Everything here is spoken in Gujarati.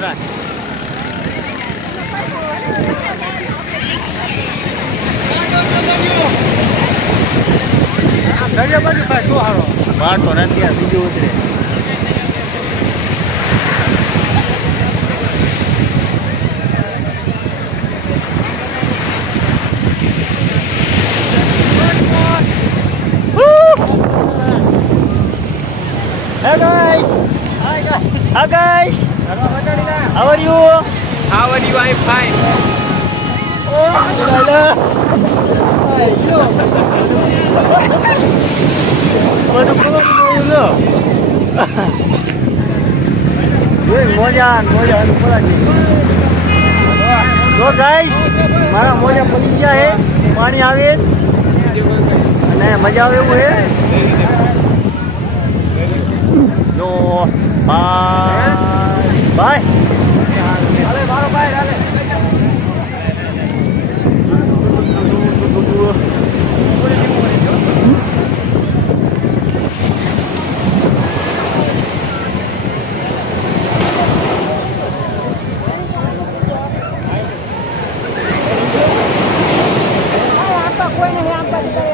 રાખ દરિયા બાજુ ભાઈ શું હારો વાળતો નથી આ બીજું ઉતરે Hey guys! Hi guys! Hi guys! How are you? How are you? I'm fine. Oh, Lala! Ay, yo! Paano ko lang mo yun, no? Uy, મોજા મોજા હજુ પડા છે તો ગાઈસ મારા મોજા પડી ગયા હે પાણી આવે અને મજા આવે એવું હે જો બાય બાય કોઈને હે આમ પાછી કરે